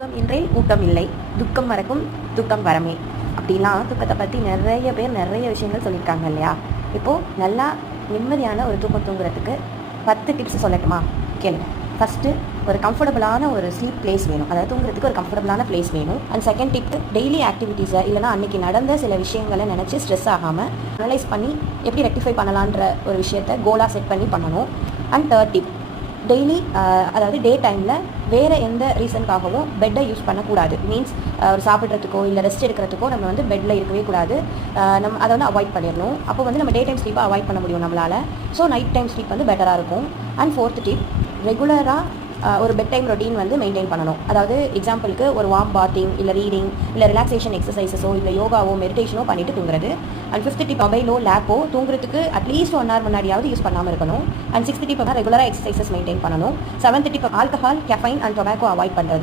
தூக்கம் இன்றே ஊக்கம் இல்லை, துக்கம் மறக்கும் துக்கம் வரமே அப்படிலாம் தூக்கத்தை பற்றி நிறைய பேர் நிறைய விஷயங்கள் சொல்லியிருக்காங்க இல்லையா. இப்போது நல்லா நிம்மதியான ஒரு தூக்கம் தூங்குறதுக்கு 10 டிப்ஸ் சொல்லட்டுமா? கேளுங்க. ஃபஸ்ட்டு, ஒரு கம்ஃபர்டபுளான ஒரு ஸ்லீப் பிளேஸ் வேணும். அதாவது தூங்குறதுக்கு ஒரு கம்ஃபர்டபுளான பிளேஸ் வேணும். அண்ட் செகண்ட் டிப், டெய்லி ஆக்டிவிட்டீஸை இல்லைனா அன்றைக்கி நடந்த சில விஷயங்களை நினச்சி ஸ்ட்ரெஸ் ஆகாமல் அனலைஸ் பண்ணி எப்படி ரெக்டிஃபை பண்ணலான்ற ஒரு விஷயத்தை கோலாக செட் பண்ணி பண்ணணும். அண்ட் தேர்ட் டிப், டெய்லி அதாவது டே டைமில் வேறு எந்த ரீசனுக்காகவும் பெட்டை யூஸ் பண்ணக்கூடாது. மீன்ஸ் ஒரு சாப்பிட்றதுக்கோ இல்லை ரெஸ்ட் எடுக்கிறதுக்கோ நம்ம வந்து பெட்டில் இருக்கவே கூடாது. நம்ம அதை வந்து அவாய்ட் பண்ணிடணும். அப்போ வந்து நம்ம டே டைம் ஸ்லீப்பை அவாய்ட் பண்ண முடியும் நம்மளால். ஸோ நைட் டைம் ஸ்லீப் வந்து பெட்டராக இருக்கும். அண்ட் ஃபோர்த் டிப், ரெகுலராக ஒரு பெட் டைம் ரொட்டீன் வந்து மெயின்டைன் பண்ணணும். அதாவது எக்ஸாம்பிளுக்கு ஒரு வார்ம் பாத்திங் இல்லை ரீடிங் இல்லை ரிலாக்ஸேஷன் எக்ஸசைஸஸோ இல்லை யோகாவோ மெடிடேஷனோ பண்ணிட்டு தூங்குறது. அண்ட் ஃபிஃப்த் டிப், மொபைலோ லேப்போ தூங்குறதுக்கு அட்லீஸ்ட் 1 hour முன்னாடியாவது யூஸ் பண்ணாமல் இருக்கணும். அண்ட் சிக்ஸ்த் டிப், ரெகுலராக எக்ஸசைசஸ் மெயின்டைன் பண்ணணும். Seventh tip, alcohol, caffeine and tobacco avoid பண்ணுறது.